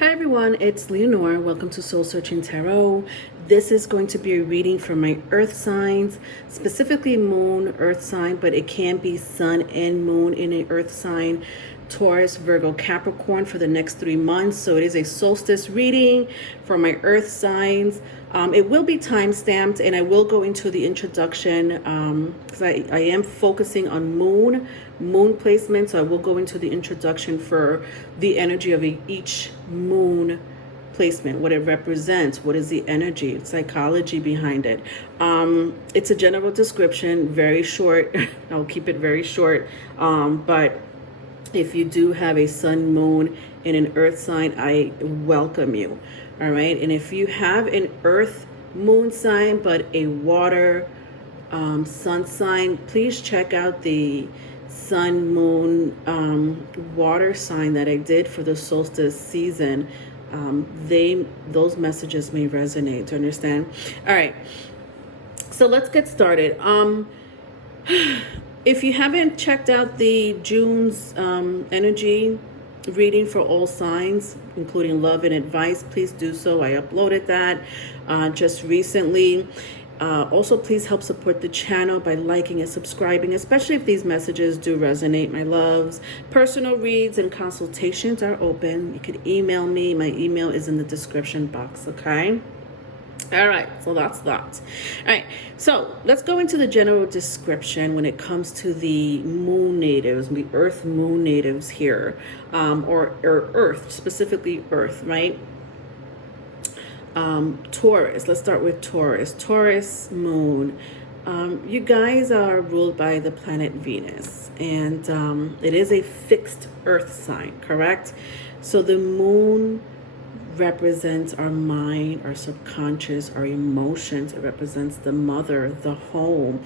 Hi everyone, it's Leonore. Welcome to Soul Searching Tarot. This is going to be a reading for my earth signs, specifically moon, earth sign, but it can be sun and moon in an earth sign. Taurus, Virgo, Capricorn for the next 3 months. So it is a solstice reading for my earth signs. It will be time stamped, and I will go into the introduction because I am focusing on moon placement. So I will go into the introduction for the energy of each moon placement, what it represents, what is the energy, psychology behind it. It's a general description, very short. I'll keep it very short, but if you do have a sun, moon, and an earth sign, I welcome you. All right. And if you have an earth moon sign, but a water sun sign, please check out the sun, moon, water sign that I did for the solstice season. Those messages may resonate. To understand? All right. So let's get started. If you haven't checked out the June's energy reading for all signs, including love and advice, please do so. I uploaded that just recently. Also, please help support the channel by liking and subscribing, especially if these messages do resonate, my loves. Personal reads and consultations are open. You could email me. My email is in the description box, okay? All right, so that's that. All right, so let's go into the general description when it comes to the moon natives, the earth moon natives here, or earth, specifically earth, right? Taurus, let's start with Taurus. Taurus moon. You guys are ruled by the planet Venus, and it is a fixed earth sign, correct? So the moon represents our mind, our subconscious, our emotions. It represents the mother, the home,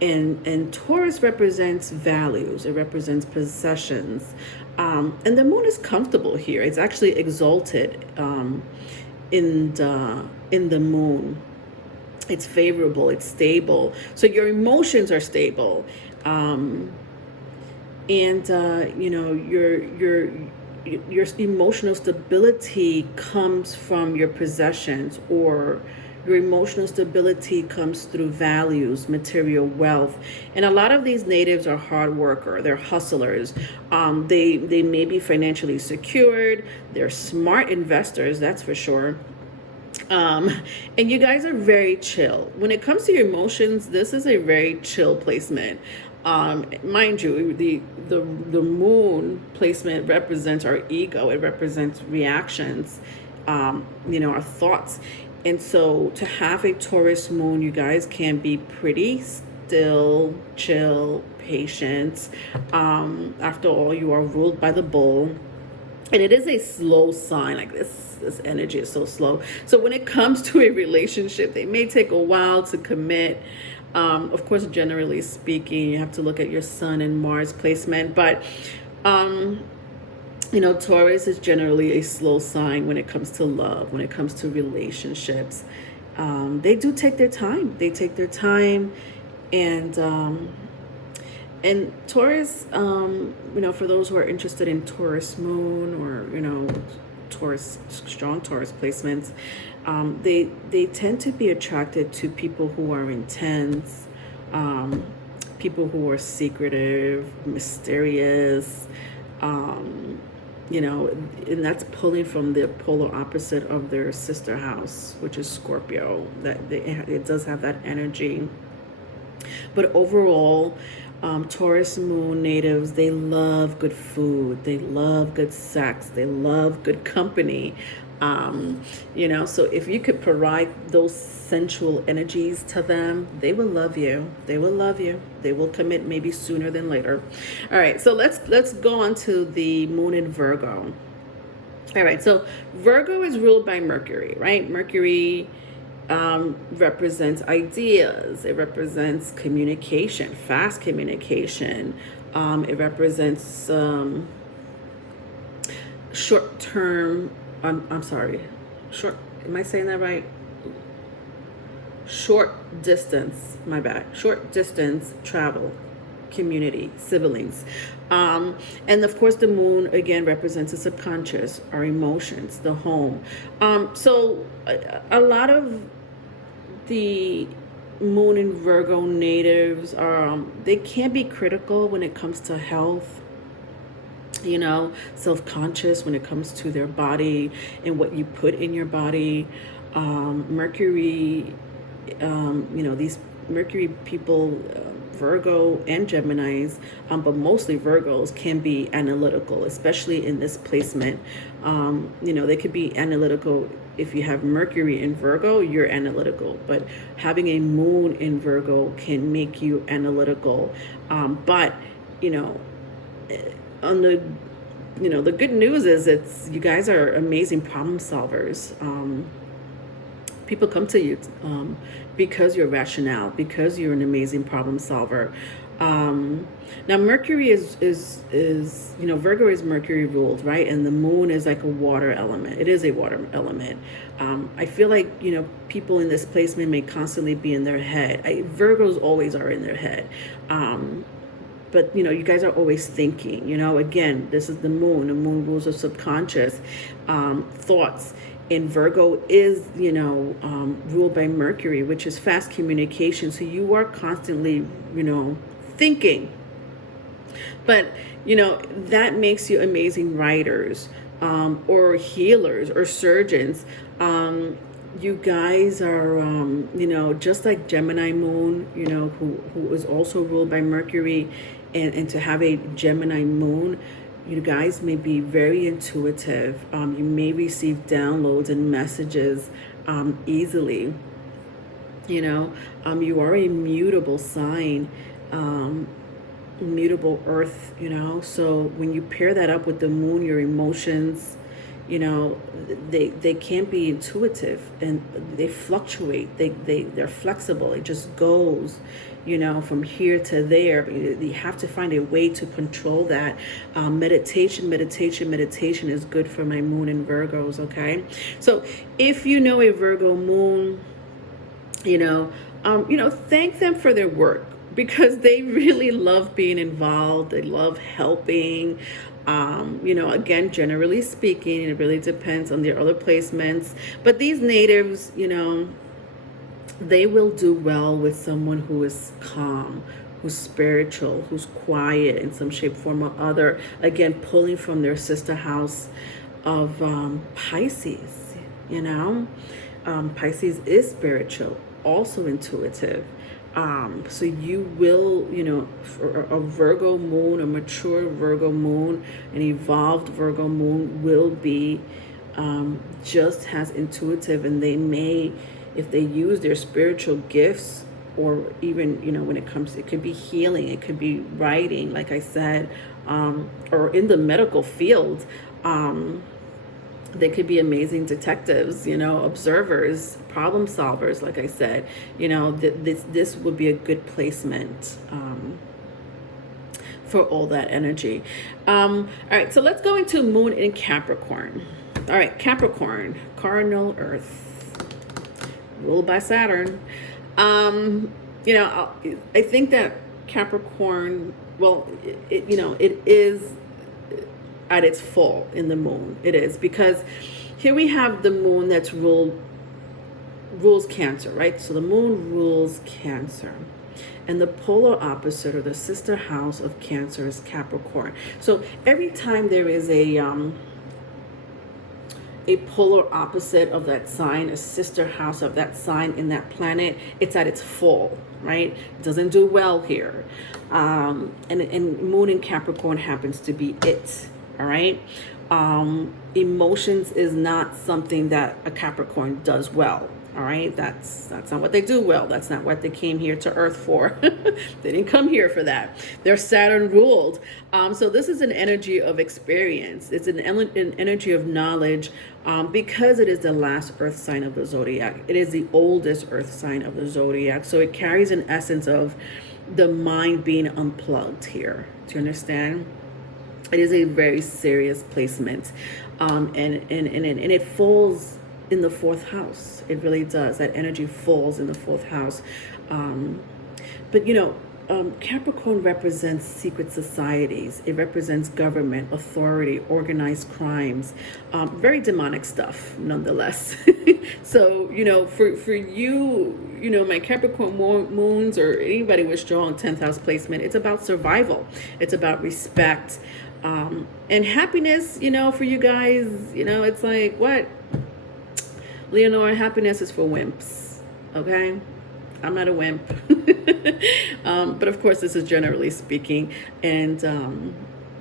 and Taurus represents values. It represents possessions, and the moon is comfortable here. It's actually exalted in the moon. It's favorable. It's stable. So your emotions are stable, and you know your emotional stability comes from your possessions, or your emotional stability comes through values, material wealth. And a lot of these natives are hard worker. They're hustlers. They may be financially secured. They're smart investors, that's for sure. And you guys are very chill. When it comes to your emotions, this is a very chill placement. Mind you, the moon placement represents our ego. It represents reactions, our thoughts. And so to have a Taurus moon, you guys can be pretty still, chill, patient. After all, you are ruled by the bull. And it is a slow sign. Like this energy is so slow. So when it comes to a relationship, they may take a while to commit. Of course, generally speaking, you have to look at your Sun and Mars placement. But, Taurus is generally a slow sign when it comes to love, when it comes to relationships. They do take their time. They take their time. And Taurus, for those who are interested in Taurus moon, or, Taurus, strong Taurus placements, they tend to be attracted to people who are intense, people who are secretive, mysterious, and that's pulling from the polar opposite of their sister house, which is Scorpio. It does have that energy. But overall, Taurus moon natives, they love good food, they love good sex, they love good company. So if you could provide those sensual energies to them, they will love you. They will love you. They will commit maybe sooner than later. All right, so let's go on to the moon in Virgo. All right, so Virgo is ruled by Mercury, right? Mercury represents ideas. It represents communication, fast communication. It represents short-term. I'm sorry. Short. Am I saying that right? Short distance. My bad. Short distance travel. community, siblings. And of course, the moon again represents the subconscious, our emotions, the home. So a lot of the moon in Virgo natives are, they can be critical when it comes to health, self-conscious when it comes to their body and what you put in your body. Mercury, these Mercury people, Virgo and Geminis, but mostly Virgos, can be analytical, especially in this placement. They could be analytical. If you have Mercury in Virgo, you're analytical, but having a moon in Virgo can make you analytical. But on the good news is you guys are amazing problem solvers. People come to you because you're rational, because you're an amazing problem solver. Now Mercury is Virgo is Mercury ruled, right? And the moon is like a water element. It is a water element. I feel like people in this placement may constantly be in their head. Virgos always are in their head. But you guys are always thinking. Again, this is the moon. The moon rules the subconscious thoughts. And Virgo is, ruled by Mercury, which is fast communication. So you are constantly, thinking. But, that makes you amazing writers, or healers or surgeons. You guys are, just like Gemini moon, who is also ruled by Mercury, and to have a Gemini moon, you guys may be very intuitive. You may receive downloads and messages easily. You are a mutable sign, mutable earth, So when you pair that up with the moon, your emotions, they can't be intuitive, and they fluctuate. They're flexible. It just goes, from here to there. You have to find a way to control that. Meditation is good for my moon in Virgos. Okay, so if you know a Virgo moon, thank them for their work, because they really love being involved. They love helping. Again, generally speaking, it really depends on their other placements. But these natives, they will do well with someone who is calm, who's spiritual, who's quiet in some shape, form, or other. Again, pulling from their sister house of Pisces, Pisces is spiritual, also intuitive. So you will, for a Virgo moon, a mature Virgo moon, an evolved Virgo moon will be just as intuitive, and they may, if they use their spiritual gifts, or even, when it comes, it could be healing, it could be writing, like I said, or in the medical field, they could be amazing detectives, observers, problem solvers, like I said. This would be a good placement for all that energy. All right, so let's go into moon in Capricorn. All right, Capricorn, cardinal earth, ruled by Saturn. I think that Capricorn, well, it is at its full in the moon. It is, because here we have the moon that's rules Cancer, right? So the moon rules Cancer, and the polar opposite, or the sister house of Cancer, is Capricorn. So every time there is a polar opposite of that sign, a sister house of that sign in that planet, it's at its full, right? It doesn't do well here. And moon in Capricorn happens to be it. All right. Emotions is not something that a Capricorn does well. All right. That's not what they do well. That's not what they came here to Earth for. They didn't come here for that. They're Saturn ruled. So this is an energy of experience. It's an energy of knowledge, because it is the last Earth sign of the zodiac. It is the oldest Earth sign of the zodiac. So it carries an essence of the mind being unplugged here. Do you understand? It is a very serious placement, and it falls in the fourth house. It really does. That energy falls in the fourth house. But Capricorn represents secret societies. It represents government, authority, organized crimes, very demonic stuff, nonetheless. So, for you, my Capricorn moons or anybody with strong 10th house placement, it's about survival. It's about respect, and happiness. For you guys, it's like, what? Leonora, happiness is for wimps. Okay. I'm not a wimp. But of course, this is generally speaking. And,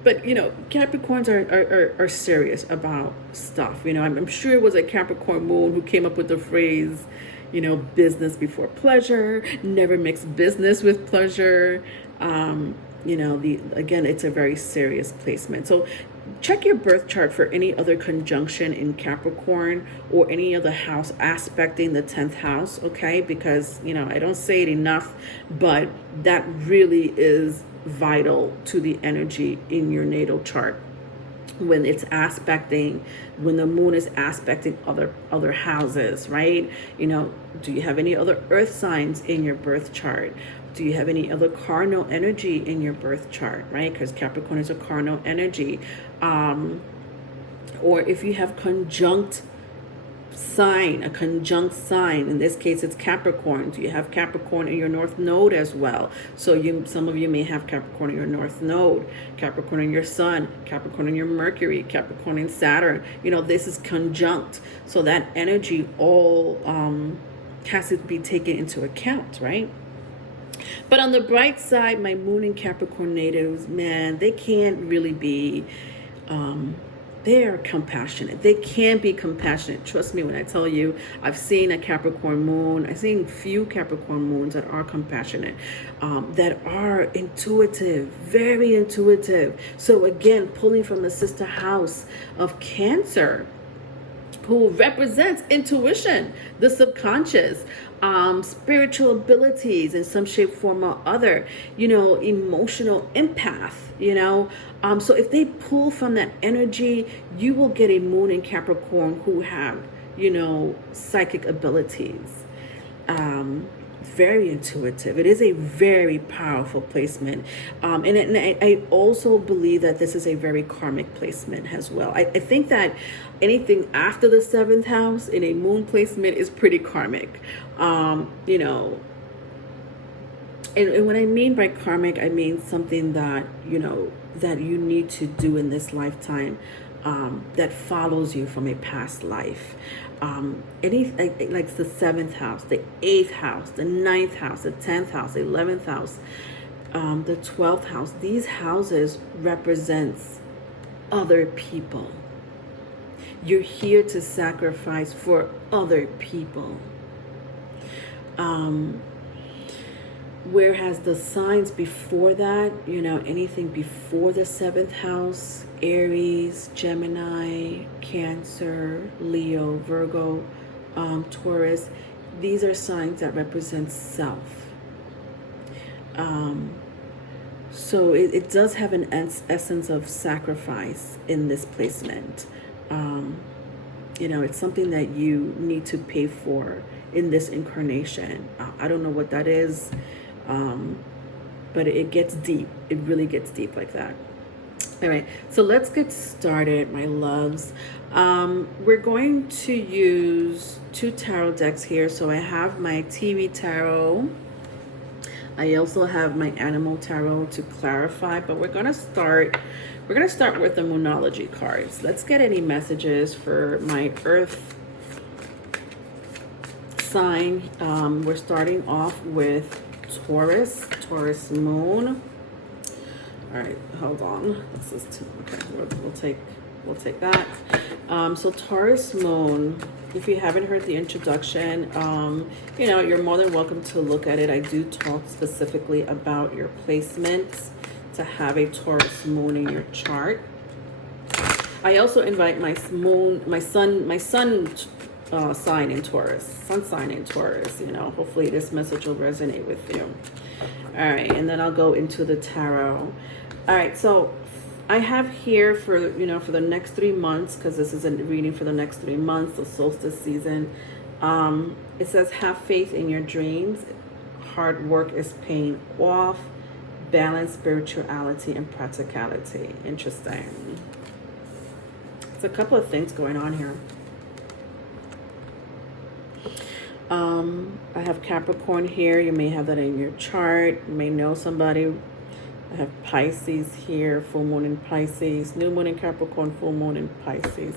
but, Capricorns are serious about stuff. I'm sure it was a Capricorn moon who came up with the phrase, business before pleasure, never mix business with pleasure. Again, it's a very serious placement. So check your birth chart for any other conjunction in Capricorn or any other house aspecting the 10th house, okay? Because, I don't say it enough, but that really is vital to the energy in your natal chart. When the moon is aspecting other houses, right? Do you have any other earth signs in your birth chart? Do you have any other cardinal energy in your birth chart, right? Because Capricorn is a cardinal energy. Or if you have a conjunct sign, in this case it's Capricorn. Do you have Capricorn in your north node as well? So some of you may have Capricorn in your north node, Capricorn in your sun, Capricorn in your Mercury, Capricorn in Saturn. This is conjunct. So that energy all has to be taken into account, right? But on the bright side, my moon and Capricorn natives, man, they can't really be, they're compassionate. They can be compassionate. Trust me when I tell you, I've seen a Capricorn moon. I've seen few Capricorn moons that are compassionate, that are intuitive, very intuitive. So again, pulling from the sister house of Cancer, who represents intuition, the subconscious, spiritual abilities in some shape, form, or other, emotional empath, So if they pull from that energy, you will get a moon in Capricorn who have, psychic abilities. Very intuitive. It is a very powerful placement. And I also believe that this is a very karmic placement as well. I think that anything after the 7th house in a moon placement is pretty karmic. And what I mean by karmic, I mean something that, that you need to do in this lifetime, that follows you from a past life. Like the 7th house, the 8th house, the 9th house, the 10th house, the 11th house, the 12th house. These houses represents other people. You're here to sacrifice for other people. Whereas the signs before that, anything before the 7th house, Aries, Gemini, Cancer, Leo, Virgo, Taurus, these are signs that represent self. So it does have an essence of sacrifice in this placement. It's something that you need to pay for in this incarnation. I don't know what that is. But it gets deep. It really gets deep like that. All right, so let's get started, my loves. We're going to use 2 tarot decks here. So I have my TV tarot. I also have my animal tarot to clarify, but we're gonna start with the Moonology cards. Let's get any messages for my Earth sign. We're starting off with Taurus moon. All right, hold on. This is too, okay. We'll take that. So Taurus moon. If you haven't heard the introduction, you're more than welcome to look at it. I do talk specifically about your placements to have a Taurus moon in your chart. I also invite my sun sign in Taurus, sun sign in Taurus. Hopefully this message will resonate with you. All right, and then I'll go into the tarot. All right, so I have here for the next 3 months, because this is a reading for the next 3 months, the solstice season. It says, have faith in your dreams. Hard work is paying off. balance, spirituality, and practicality. Interesting. There's a couple of things going on here. I have Capricorn here. You may have that in your chart. You may know somebody. I have Pisces here, full moon in Pisces, new moon in Capricorn, full moon in Pisces.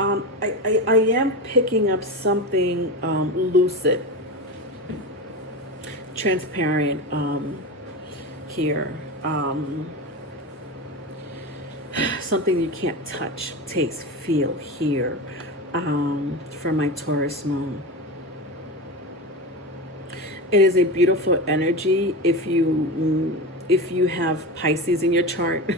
I am picking up something lucid, transparent here. Something you can't touch, taste, feel, hear for my Taurus moon. It is a beautiful energy if you have Pisces in your chart.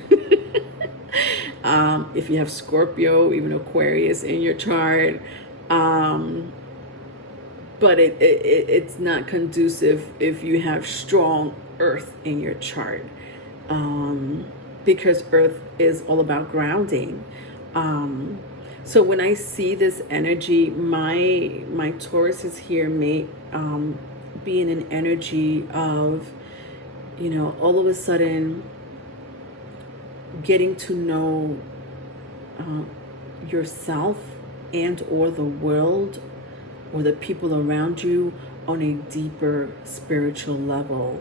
If you have Scorpio, even Aquarius in your chart. But it's not conducive if you have strong Earth in your chart. Because Earth is all about grounding. So when I see this energy, my Taurus is here may be in an energy of, all of a sudden getting to know yourself and or the world or the people around you on a deeper spiritual level,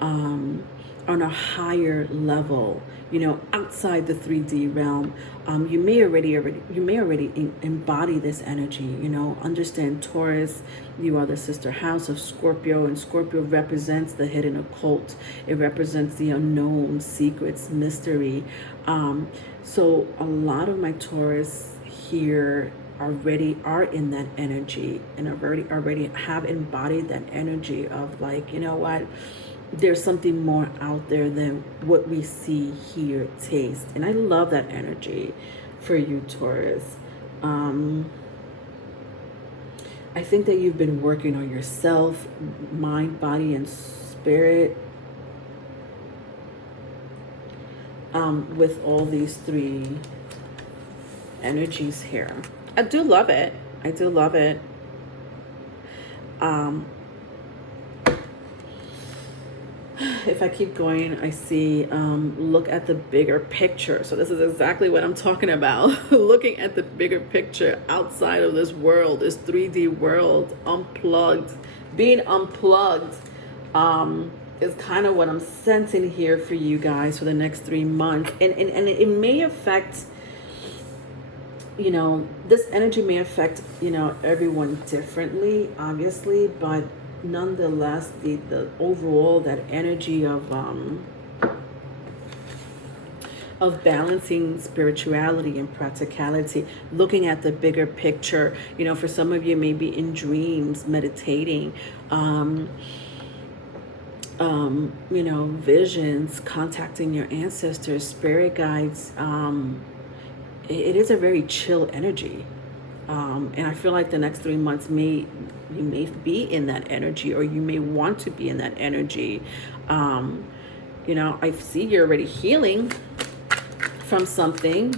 on a higher level, outside the 3D realm. You may already embody this energy. Understand Taurus, you are the sister house of Scorpio, and Scorpio represents the hidden occult. It represents the unknown, secrets, mystery. So a lot of my Taurus here already are in that energy and already have embodied that energy of like, what? There's something more out there than what we see, hear, taste. And I love that energy for you, Taurus. I think that you've been working on yourself, mind, body, and spirit, with all these three energies here. I do love it. I do love it. If I keep going, I see, look at the bigger picture. So this is exactly what I'm talking about. Looking at the bigger picture outside of this world, this 3D world, unplugged. Being unplugged is kind of what I'm sensing here for you guys for the next 3 months. And it may affect, this energy may affect, everyone differently, obviously, but nonetheless, the overall, that energy of balancing spirituality and practicality, looking at the bigger picture. For some of you, maybe in dreams, meditating, visions, contacting your ancestors, spirit guides. It is a very chill energy. And I feel like the next 3 months you may be in that energy, or you may want to be in that energy. I see you're already healing from something.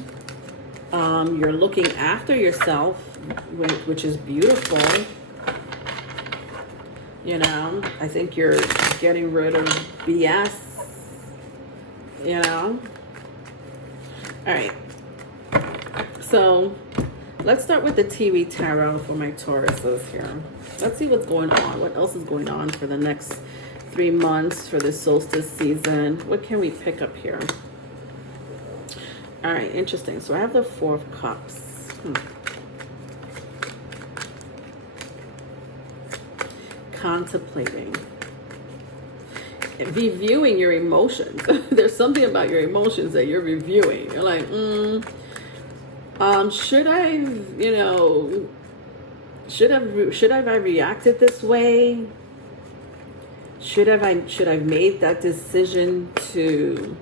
You're looking after yourself, which is beautiful. I think you're getting rid of BS. All right. So let's start with the TV Tarot for my Tauruses here. Let's see what's going on. What else is going on for the next 3 months for the solstice season? What can we pick up here? All right, interesting. So I have the Four of Cups. Contemplating. Reviewing your emotions. There's something about your emotions that you're reviewing. You're like, should I have reacted this way? Should I've made that decision to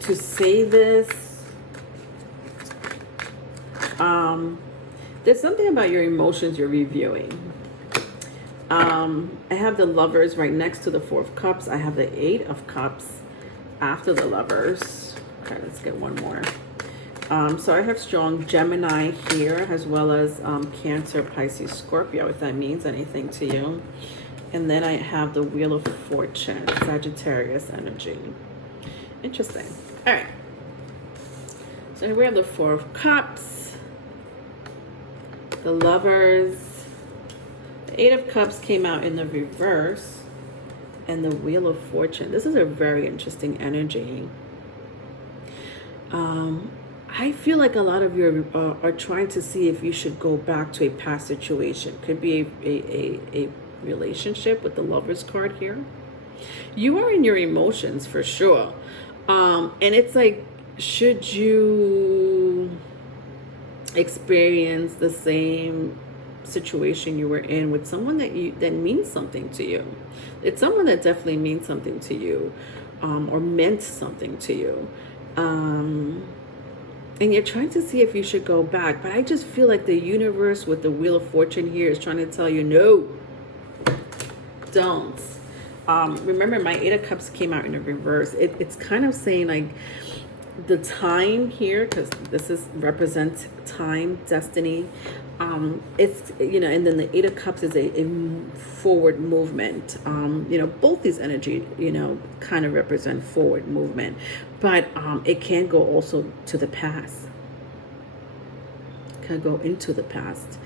say this? There's something about your emotions you're reviewing. I have the Lovers right next to the Four of Cups. I have the Eight of Cups after the Lovers. Okay, let's get one more. So I have strong Gemini here, as well as Cancer, Pisces, Scorpio, if that means anything to you. And then I have the Wheel of Fortune, Sagittarius energy. Interesting. All right. So here we have the Four of Cups, the Lovers. The Eight of Cups came out in the reverse, and the Wheel of Fortune. This is a very interesting energy. I feel like a lot of you are trying to see if you should go back to a past situation. Could be a relationship with the Lovers card here. You are in your emotions for sure. And it's like, should you experience the same situation you were in with someone that means something to you? It's someone that definitely means something to you, or meant something to you. And you're trying to see if you should go back. But I just feel like the universe with the Wheel of Fortune here is trying to tell you, no, don't. Remember, my Eight of Cups came out in the reverse. It's kind of saying like the time here, because this represents time, destiny. It's, and then the Eight of Cups is a forward movement. Both these energy, kind of represent forward movement, but it can go also to the past. Can go into the past.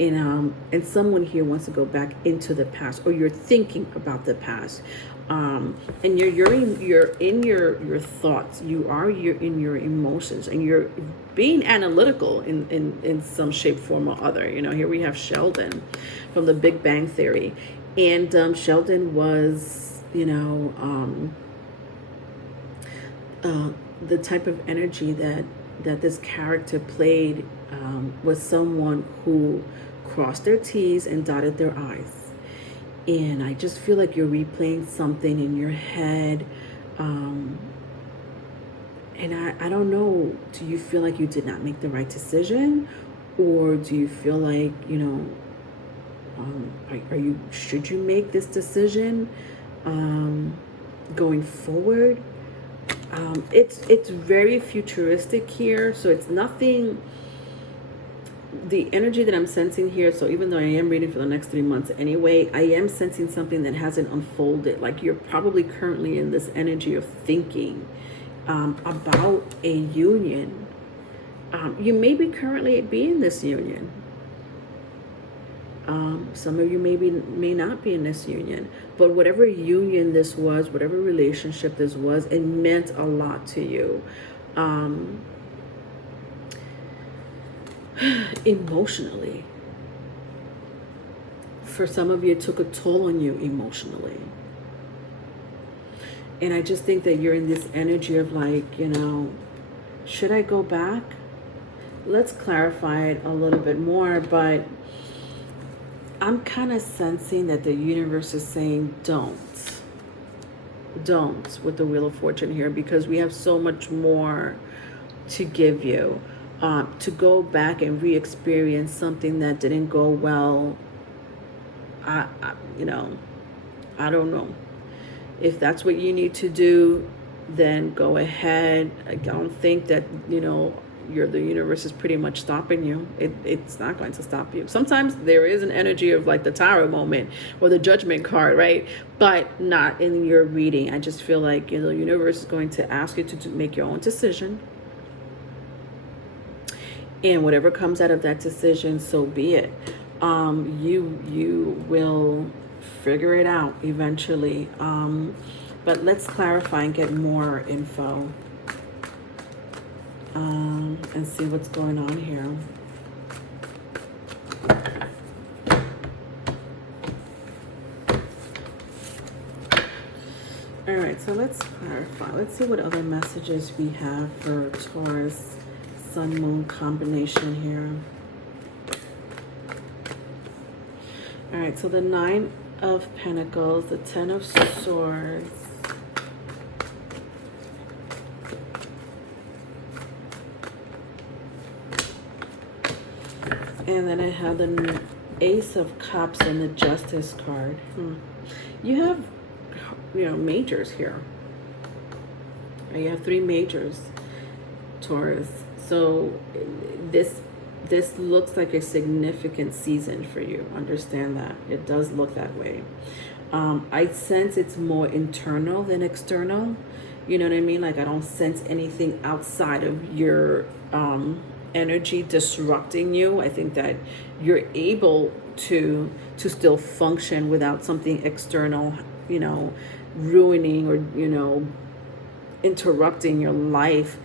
And someone here wants to go back into the past, or you're thinking about the past. And you're in your thoughts. You are in your emotions, and you're being analytical in some shape, form, or other. Here we have Sheldon from the Big Bang Theory, and Sheldon was, the type of energy that this character played, was someone who crossed their T's and dotted their I's. And I just feel like you're replaying something in your head. And I don't know, do you feel like you did not make the right decision? Or do you feel like, should you make this decision going forward? It's very futuristic here, so it's nothing. The energy that I'm sensing here, so even though I am reading for the next 3 months anyway, I am sensing something that hasn't unfolded. Like you're probably currently in this energy of thinking about a union. You may be currently be in this union. Some of you may not be in this union, but whatever union this was, whatever relationship this was, it meant a lot to you. Emotionally. For some of you, it took a toll on you emotionally. And I just think that you're in this energy of like, should I go back? Let's clarify it a little bit more, but I'm kind of sensing that the universe is saying don't with the Wheel of Fortune here, because we have so much more to give you. To go back and re-experience something that didn't go well, I don't know. If that's what you need to do, then go ahead. I don't think that, the universe is pretty much stopping you. It's not going to stop you. Sometimes there is an energy of like the Tower moment or the Judgment card, right? But not in your reading. I just feel like, the universe is going to ask you to make your own decision. And whatever comes out of that decision, so be it. You will figure it out eventually. But let's clarify and get more info. And see what's going on here. All right, so let's clarify. Let's see what other messages we have for Taurus Sun Moon combination here. All right, so the Nine of Pentacles, the Ten of Swords, and then I have the Ace of Cups and the Justice card. You have, majors here. You have 3 majors, Taurus. So this this looks like a significant season for you. Understand that. It does look that way. I sense it's more internal than external. You know what I mean? Like, I don't sense anything outside of your energy disrupting you. I think that you're able to still function without something external, ruining or, interrupting your life.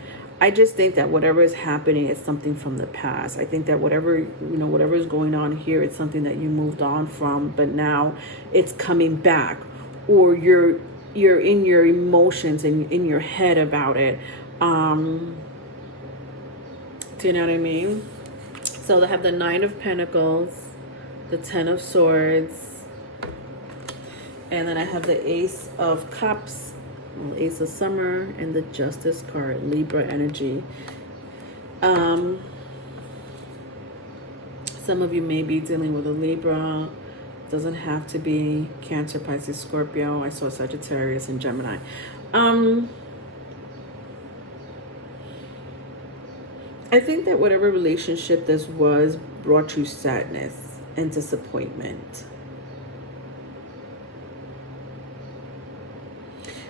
I just think that whatever is happening is something from the past. I think that whatever is going on here, it's something that you moved on from, but now it's coming back, or you're in your emotions and in your head about it. Do you know what I mean? So they have the Nine of Pentacles, the Ten of Swords, and then I have the Ace of Cups, Ace of Summer, and the Justice card, Libra energy. Some of you may be dealing with a Libra. Doesn't have to be Cancer, Pisces, Scorpio. I saw Sagittarius and Gemini. I think that whatever relationship this was brought you sadness and disappointment.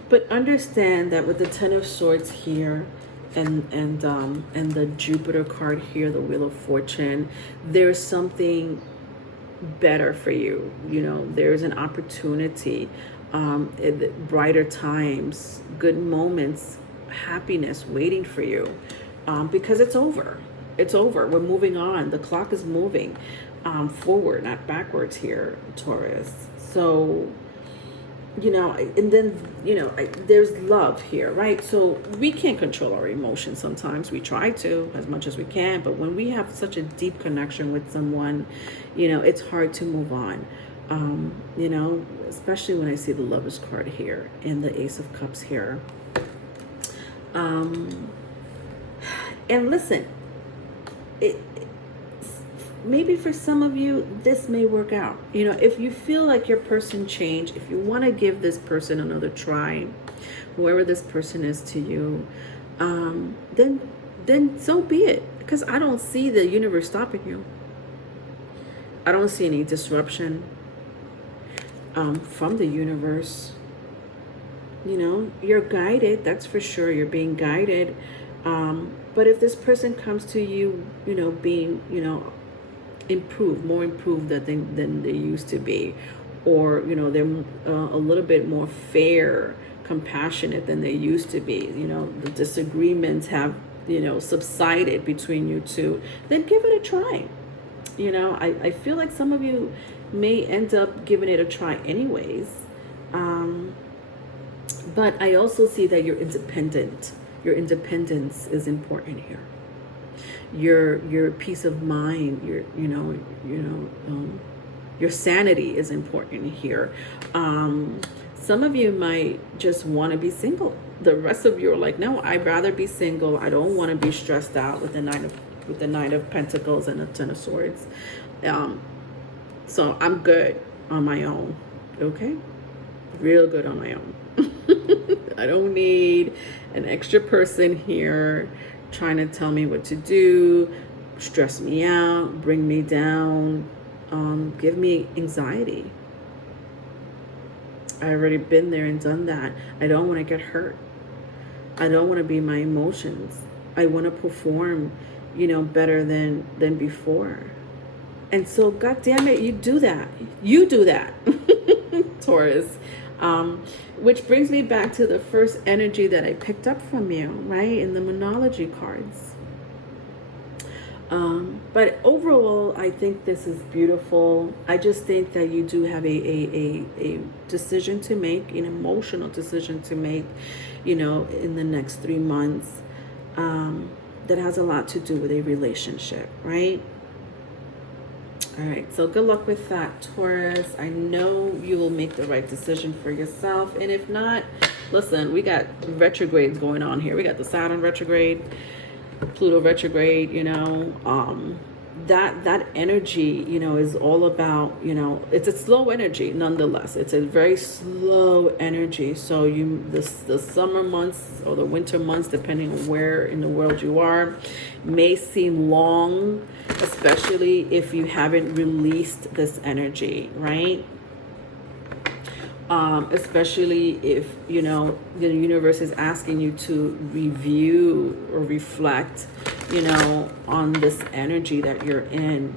But understand that with the Ten of Swords here and the Jupiter card here, the Wheel of Fortune, there's something better for you. There's an opportunity, brighter times, good moments, happiness waiting for you, because it's over. It's over. We're moving on. The clock is moving forward, not backwards here, Taurus. So, and then, there's love here, right? So we can't control our emotions sometimes. We try to as much as we can, but when we have such a deep connection with someone, it's hard to move on. Especially when I see the Lover's card here and the Ace of Cups here. And listen, maybe for some of you, this may work out. If you feel like your person changed, if you want to give this person another try, whoever this person is to you, then so be it. Because I don't see the universe stopping you. I don't see any disruption from the universe. You're guided, that's for sure. You're being guided. But if this person comes to you, being, improved, more improved than they used to be, or they're a little bit more fair, compassionate than they used to be, the disagreements have subsided between you two, then give it a try. I feel like some of you may end up giving it a try anyways, but I also see that you're independent. Your independence is important here. Your peace of mind, your sanity is important here. Some of you might just want to be single. The rest of you are like, no, I'd rather be single. I don't want to be stressed out with the Nine of Pentacles and the Ten of Swords. So I'm good on my own. Okay, real good on my own. I don't need an extra person here trying to tell me what to do, stress me out, bring me down, give me anxiety. I've already been there and done that. I don't want to get hurt. I don't want to be my emotions. I want to perform, better than before. And so, God damn it, you do that. You do that, Taurus. Which brings me back to the first energy that I picked up from you, right, in the Moonology cards. But overall, I think this is beautiful. I just think that you do have a decision to make, an emotional decision to make, in the next 3 months, that has a lot to do with a relationship, right? All right, so good luck with that, Taurus. I know you will make the right decision for yourself. And if not, listen, we got retrogrades going on here. We got the Saturn retrograde, Pluto retrograde, that energy, is all about, it's a slow energy nonetheless. It's a very slow energy. So the summer months or the winter months, depending on where in the world you are, may seem long, especially if you haven't released this energy, right? Especially if, the universe is asking you to review or reflect, on this energy that you're in.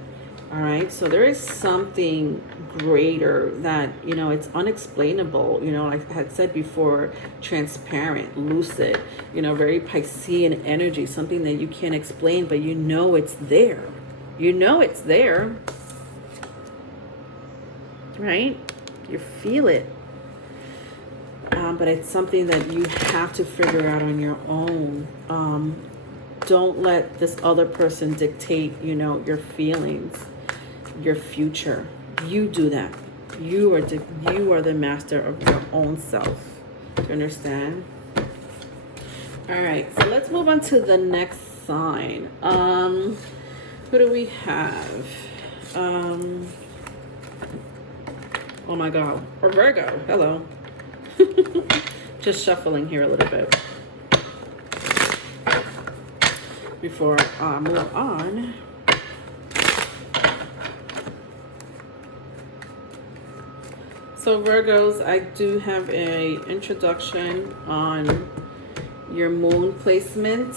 All right. So there is something greater that, it's unexplainable. I had said before, transparent, lucid, very Piscean energy, something that you can't explain, but it's there. It's there. Right? You feel it. But it's something that you have to figure out on your own. Don't let this other person dictate, your feelings, your future. You do that. You are the master of your own self. Do you understand? All right. So let's move on to the next sign. Who do we have? Oh my God. Or Virgo. Hello. Just shuffling here a little bit before I move on. So Virgos, I do have a introduction on your moon placement.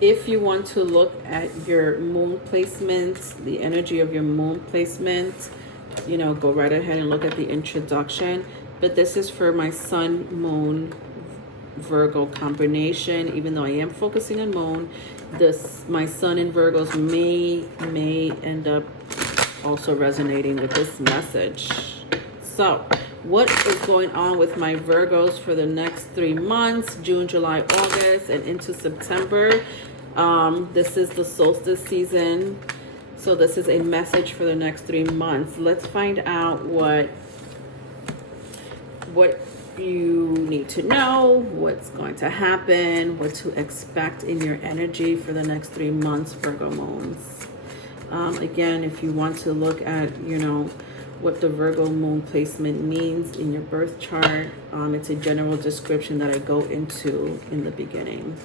If you want to look at your moon placement, the energy of your moon placement, go right ahead and look at the introduction. But this is for my Sun, Moon, Virgo combination. Even though I am focusing on Moon, my Sun and Virgos may end up also resonating with this message. So, what is going on with my Virgos for the next 3 months, June, July, August, and into September? This is the solstice season. So this is a message for the next 3 months. Let's find out what you need to know, what's going to happen, what to expect in your energy for the next 3 months, Virgo moons. Again, if you want to look at, what the Virgo moon placement means in your birth chart, it's a general description that I go into in the beginning.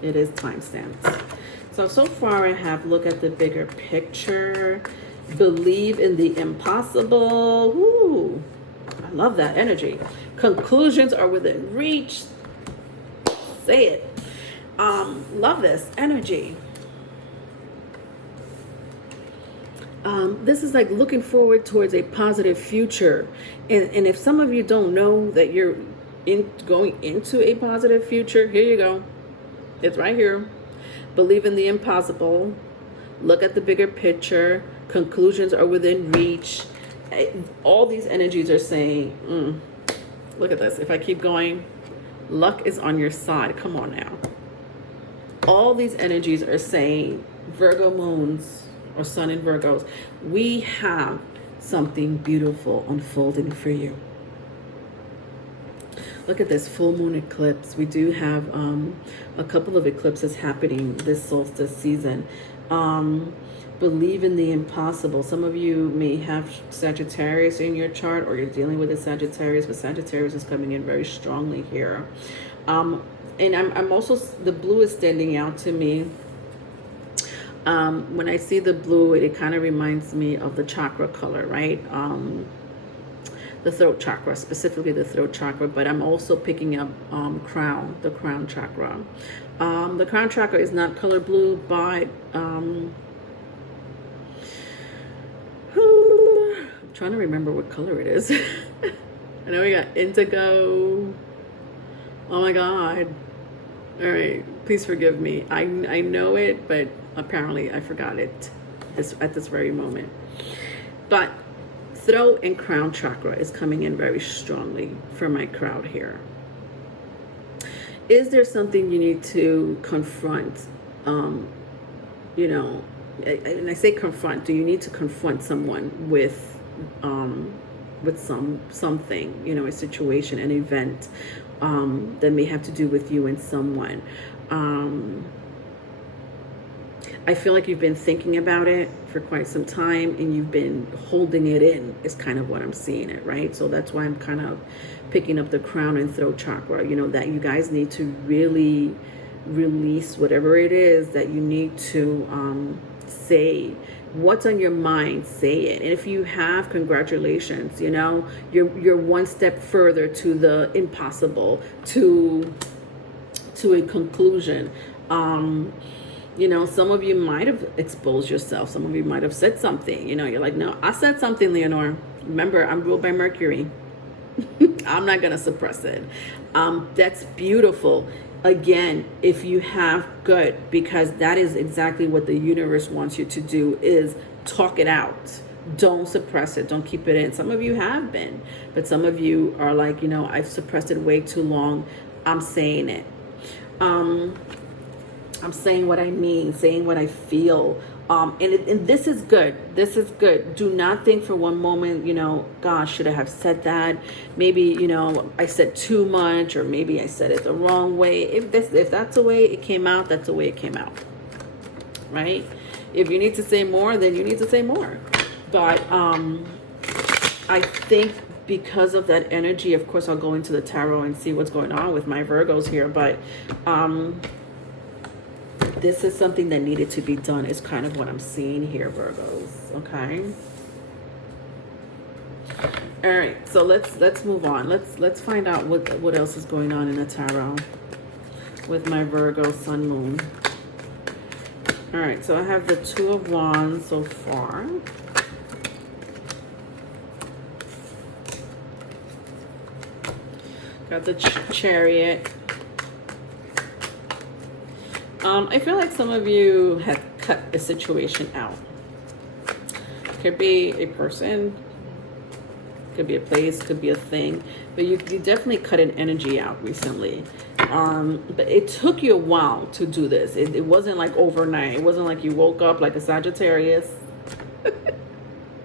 It is timestamped. So far I have look at the bigger picture, believe in the impossible. Ooh, I love that energy. Conclusions are within reach. Say it. Love this energy. This is like looking forward towards a positive future. And if some of you don't know that you're going into a positive future, here you go. It's right here. Believe in the impossible. Look at the bigger picture. Conclusions are within reach. All these energies are saying, look at this. If I keep going, luck is on your side. Come on now. All these energies are saying, Virgo moons or Sun in Virgos, we have something beautiful unfolding for you. Look at this full moon eclipse. We do have a couple of eclipses happening this solstice season. Believe in the impossible. Some of you may have Sagittarius in your chart, or you're dealing with a Sagittarius, but Sagittarius is coming in very strongly here. And I'm also, the blue is standing out to me. When I see the blue, it kind of reminds me of the chakra color, right? The throat chakra, specifically the throat chakra, but I'm also picking up the crown chakra. The crown chakra is not color blue, but I'm trying to remember what color it is. I know we got indigo. Oh my God. All right, please forgive me. I know it, but apparently I forgot it at this very moment. But throat and crown chakra is coming in very strongly for my crowd here. Is there something you need to confront? And I say confront. Do you need to confront someone with something, a situation, an event, that may have to do with you and someone. I feel like you've been thinking about it for quite some time and you've been holding it in, is kind of what I'm seeing it, right? So that's why I'm kind of picking up the crown and throat chakra, that you guys need to really release whatever it is that you need to say. What's on your mind, say it. And if you have, congratulations, you're one step further to the impossible, to a conclusion. Some of you might have exposed yourself. Some of you might have said something. You're like, no, I said something, Leonore. Remember, I'm ruled by Mercury. I'm not going to suppress it. That's beautiful. Again, if you have, good, because that is exactly what the universe wants you to do, is talk it out. Don't suppress it. Don't keep it in. Some of you have been, but some of you are like, I've suppressed it way too long. I'm saying it. I'm saying what I mean, saying what I feel. And this is good. This is good. Do not think for one moment, gosh, should I have said that? Maybe, I said too much, or maybe I said it the wrong way. If that's the way it came out, that's the way it came out. Right? If you need to say more, then you need to say more. But I think because of that energy, of course, I'll go into the tarot and see what's going on with my Virgos here. But this is something that needed to be done, is kind of what I'm seeing here, Virgos. Okay. All right. So let's move on. Let's find out what else is going on in the tarot with my Virgo Sun Moon. All right. So I have the Two of Wands so far. Got the Chariot. I feel like some of you have cut a situation out. Could be a person, could be a place, could be a thing, but you definitely cut an energy out recently. But it took you a while to do this. It wasn't like overnight. It wasn't like you woke up like a Sagittarius.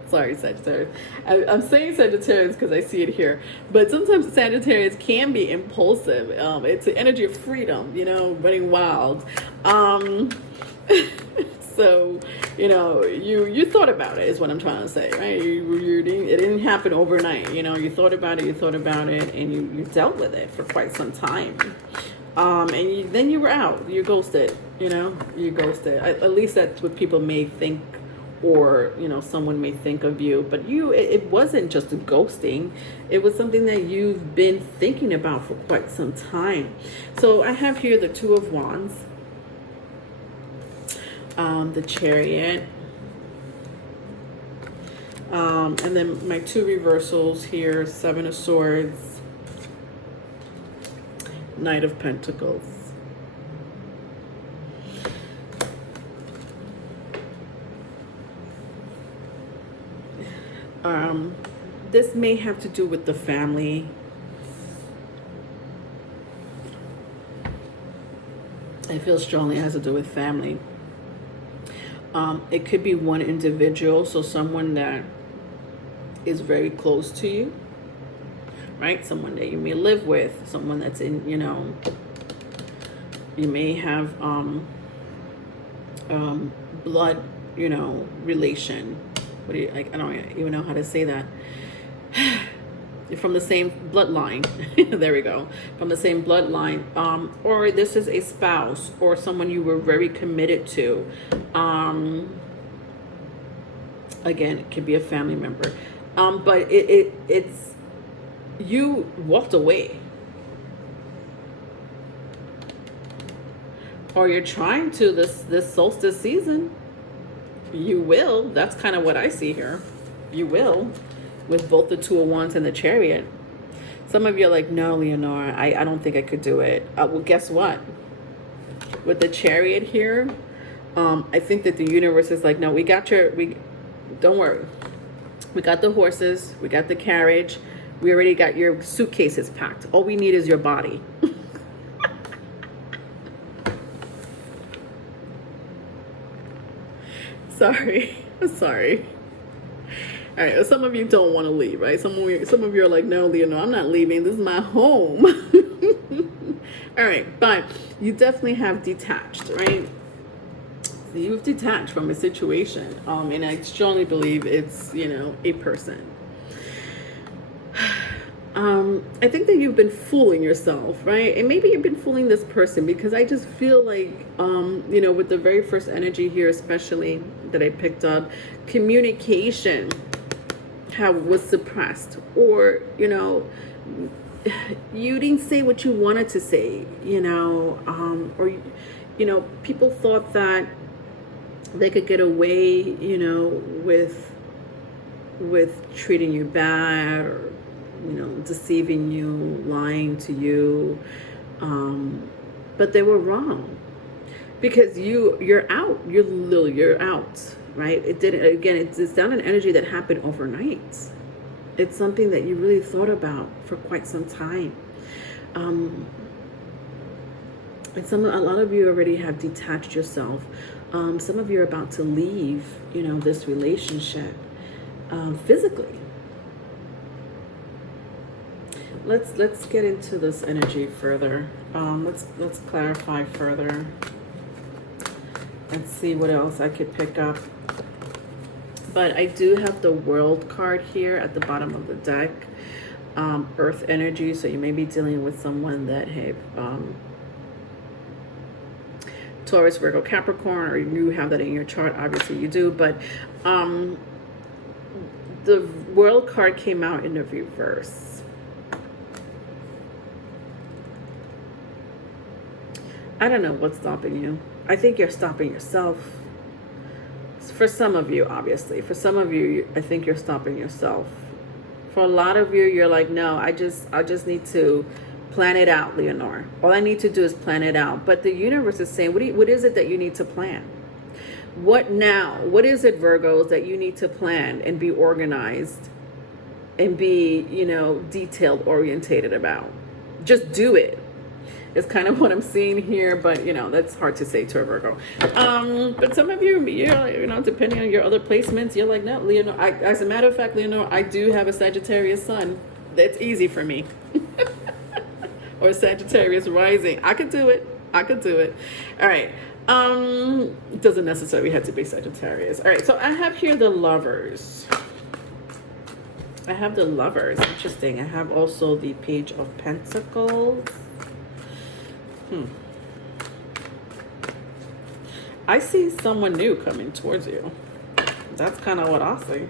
Sorry, Sagittarius. I'm saying Sagittarius because I see it here. But sometimes Sagittarius can be impulsive. It's the energy of freedom, running wild. So, you thought about it, is what I'm trying to say, right? It didn't happen overnight. You thought about it, and you dealt with it for quite some time. And then you were out. You ghosted, you ghosted. At least that's what people may think, or someone may think of you, but it wasn't just a ghosting. It was something that you've been thinking about for quite some time. So I have here the Two of Wands, the Chariot, and then my two reversals here, Seven of Swords, Knight of Pentacles. This may have to do with the family. I feel strongly it has to do with family. It could be one individual, so someone that is very close to you, right? Someone that you may live with, someone that's in, you may have blood, relation. I don't even know how to say that. From the same bloodline. There we go. From the same bloodline. Or this is a spouse or someone you were very committed to. Again, it could be a family member. But it's you walked away. Or you're trying to this solstice season. You will. That's kind of what I see here. You will. With both the Two of Wands and the Chariot. Some of you are like, no, Leonora, I don't think I could do it. Well, guess what? With the Chariot here, I think that the universe is like, no, don't worry. We got the horses. We got the carriage. We already got your suitcases packed. All we need is your body. Sorry. I'm sorry. All right, some of you don't want to leave, right? Some of you are like, no, Leonora, I'm not leaving. This is my home. All right, but you definitely have detached, right? So you've detached from a situation, and I strongly believe it's, a person. I think that you've been fooling yourself, right? And maybe you've been fooling this person, because I just feel like, with the very first energy here, especially that I picked up, communication was suppressed, or, you didn't say what you wanted to say, or, people thought that they could get away, with treating you bad, or deceiving you, lying to you, but they were wrong, because you're out, you're out, right? It didn't, again, it's not an energy that happened overnight. It's something that you really thought about for quite some time, and a lot of you already have detached yourself. Some of you are about to leave, this relationship, physically. Let's get into this energy further. Let's clarify further and see what else I could pick up. But I do have the World card here at the bottom of the deck. Earth energy, so you may be dealing with someone that have Taurus, Virgo, Capricorn, or you have that in your chart. Obviously you do, but the World card came out in the reverse. I don't know what's stopping you. I think you're stopping yourself. For some of you, obviously. For some of you, I think you're stopping yourself. For a lot of you, you're like, no, I just need to plan it out, Leonore. All I need to do is plan it out. But the universe is saying, what is it that you need to plan? What now? What is it, Virgos, that you need to plan and be organized and be, detailed orientated about? Just do it. It's kind of what I'm seeing here, but that's hard to say to a Virgo. But some of you, depending on your other placements, you're like, no, Leonore. As a matter of fact, Leonore, I do have a Sagittarius sun. That's easy for me. Or Sagittarius rising. I could do it. All right. It doesn't necessarily have to be Sagittarius. All right. So I have here the Lovers. Interesting. I have also the Page of Pentacles. I see someone new coming towards you. That's kind of what I see.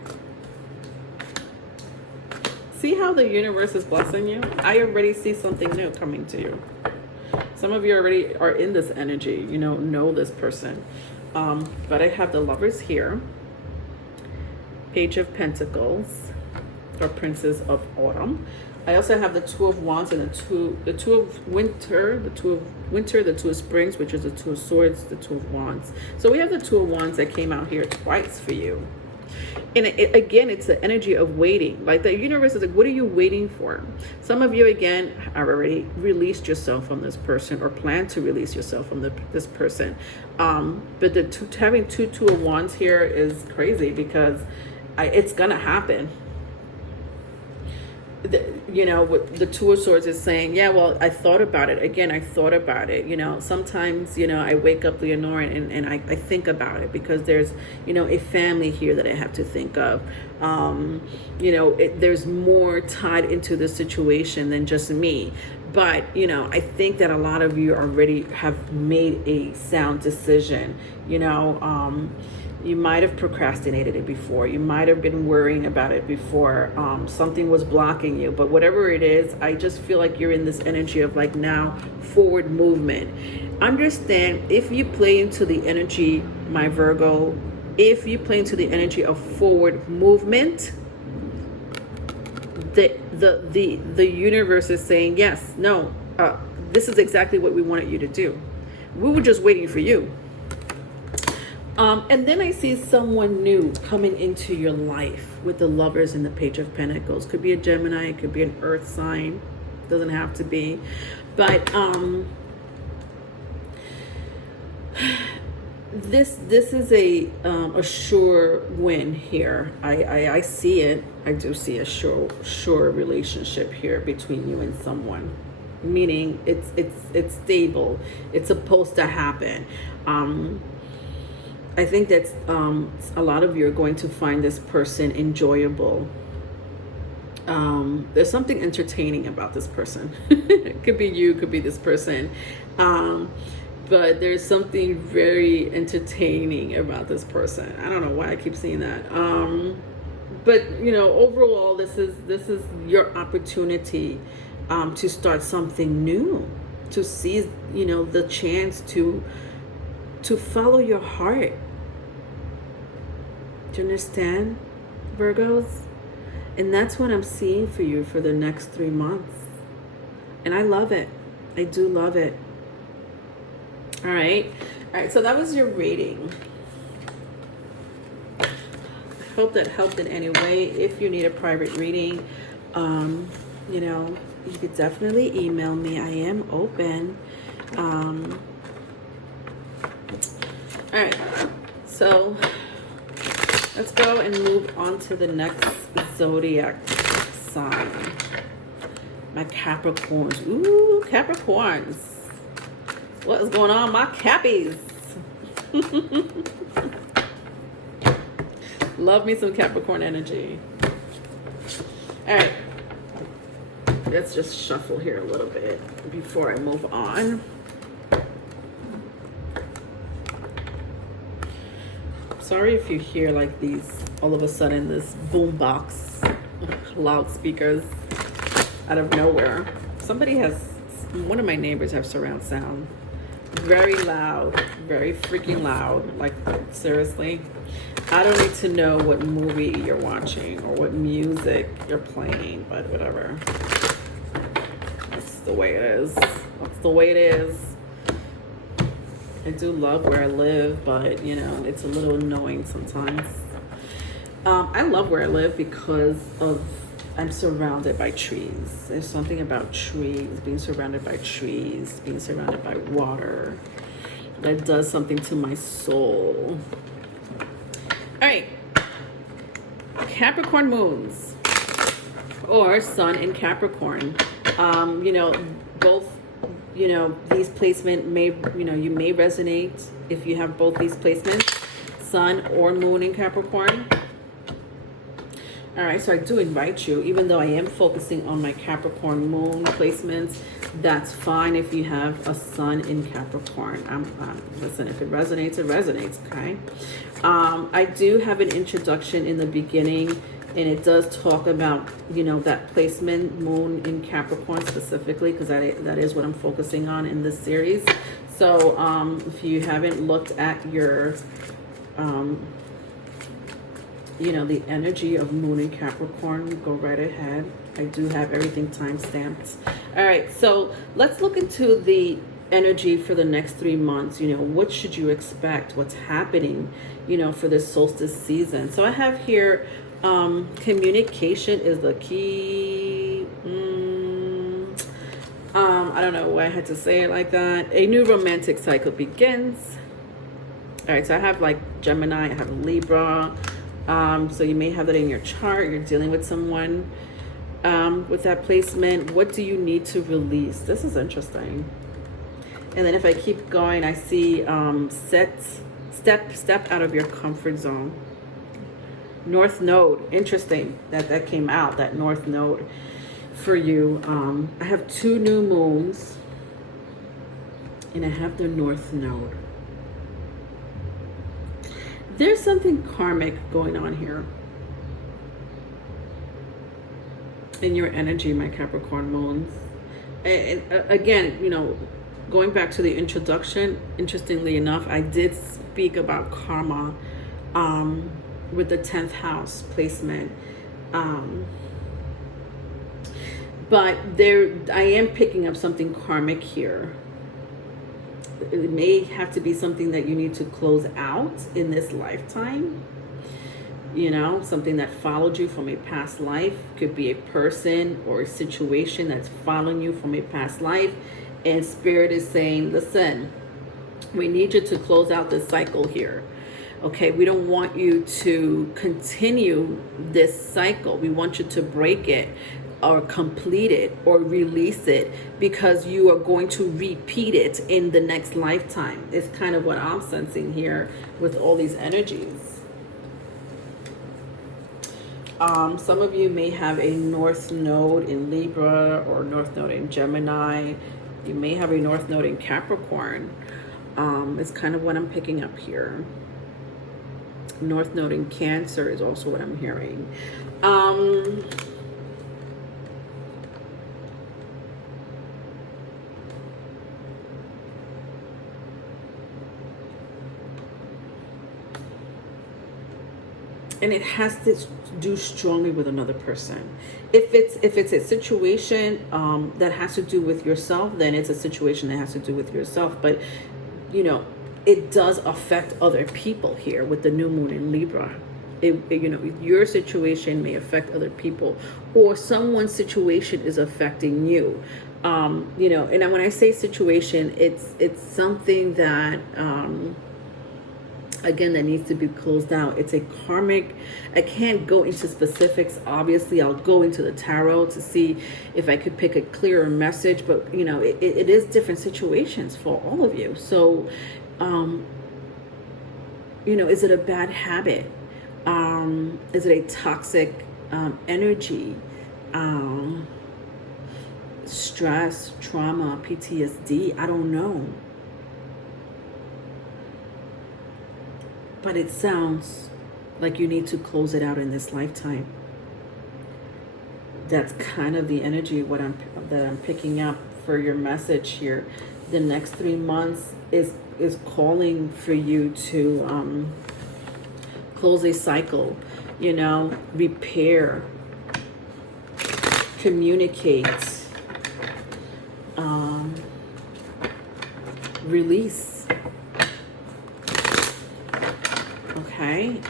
See how the universe is blessing you? I already see something new coming to you. Some of you already are in this energy, know this person. But I have the Lovers here. Page of Pentacles, or Princess of Autumn. I also have the Two of Wands and the Two of Winter, the Two of Springs, which is the Two of Swords, the Two of Wands. So we have the Two of Wands that came out here twice for you. And again, it's the energy of waiting. Like the universe is like, what are you waiting for? Some of you, again, have already released yourself from this person, or plan to release yourself from this person. But having Two of Wands here is crazy, because it's going to happen. What the Two of Swords is saying, yeah, well, I thought about it. Again, I thought about it. Sometimes, I wake up, Leonore, and I think about it, because there's, a family here that I have to think of. There's more tied into the situation than just me. But, I think that a lot of you already have made a sound decision. You might have procrastinated it before. You might have been worrying about it before. Something was blocking you. But whatever it is, I just feel like you're in this energy of like now forward movement. Understand, if you play into the energy, my Virgo, if you play into the energy of forward movement, the universe is saying, yes, no, this is exactly what we wanted you to do. We were just waiting for you. And then I see someone new coming into your life with the Lovers and the Page of Pentacles. Could be a Gemini, it could be an Earth sign. Doesn't have to be. But this is a sure win here. I see it. I do see a sure relationship here between you and someone. meaning it's stable. It's supposed to happen. I think that's a lot of you are going to find this person enjoyable. There's something entertaining about this person. It could be you, could be this person. But there's something very entertaining about this person. I don't know why I keep saying that. But you know, overall, this is your opportunity to start something new, to seize, you know, the chance to follow your heart. Do you understand, Virgos? And that's what I'm seeing for you for the next 3 months. And I love it. I do love it. All right. So that was your reading. I hope that helped in any way. If you need a private reading, you know, you could definitely email me. I am open. All right. So let's go and move on to the next zodiac sign. My Capricorns. Ooh, Capricorns. What is going on, my Cappies? Love me some Capricorn energy. All right. Let's just shuffle here a little bit before I move on. Sorry if you hear like these, all of a sudden, this boom box, loudspeakers out of nowhere. One of my neighbors have surround sound. Very loud, very freaking loud. Like, seriously. I don't need to know what movie you're watching or what music you're playing, but whatever. That's the way it is. That's the way it is. I do love where I live, but, you know, it's a little annoying sometimes. I love where I live because I'm surrounded by trees. There's something about trees, being surrounded by trees, being surrounded by water, that does something to my soul. All right. Capricorn moons or sun in Capricorn. You know, both, you know, these placement may, you know, you may resonate if you have both these placements, sun or moon in Capricorn. All right, so I do invite you, even though I am focusing on my Capricorn moon placements, that's fine if you have a sun in Capricorn. Listen, if it resonates, it resonates, okay? I do have an introduction in the beginning, and it does talk about, you know, that placement, moon in Capricorn specifically, because that is what I'm focusing on in this series. So if you haven't looked at your... you know, the energy of moon in Capricorn, go right ahead. I do have everything time-stamped. All right, so let's look into the energy for the next 3 months. You know, what should you expect? What's happening, you know, for this solstice season? So I have here, communication is the key. I don't know why I had to say it like that. A new romantic cycle begins. All right, so I have like Gemini, I have Libra. So you may have that in your chart. You're dealing with someone with that placement. What do you need to release? This is interesting. And then if I keep going, I see step out of your comfort zone. North Node. Interesting that came out, that North Node for you. I have 2 new moons, and I have the North Node. There's something karmic going on here in your energy, my Capricorn moons. And again, you know, going back to the introduction, interestingly enough, I did speak about karma with the 10th house placement. But I am picking up something karmic here. It may have to be something that you need to close out in this lifetime. You know, something that followed you from a past life. Could be a person or a situation that's following you from a past life. And Spirit is saying, listen, we need you to close out this cycle here. Okay, we don't want you to continue this cycle. We want you to break it. or complete it or release it, because you are going to repeat it in the next lifetime. It's kind of what I'm sensing here with all these energies. Some of you may have a North Node in Libra or North Node in Gemini. You may have a North Node in Capricorn. It's kind of what I'm picking up here. North Node in Cancer is also what I'm hearing. And it has to do strongly with another person. If it's a situation that has to do with yourself, then it's a situation that has to do with yourself. But you know, it does affect other people here with the new moon in Libra. You know, your situation may affect other people, or someone's situation is affecting you. You know, and when I say situation, it's something that again, that needs to be closed out. It's a karmic. I can't go into specifics. Obviously, I'll go into the tarot to see if I could pick a clearer message. But, you know, it is different situations for all of you. So, you know, is it a bad habit? Is it a toxic energy? Stress, trauma, PTSD? I don't know. But it sounds like you need to close it out in this lifetime. That's kind of the energy that I'm picking up for your message here. The next 3 months is calling for you to close a cycle, you know, repair, communicate, release. Okay,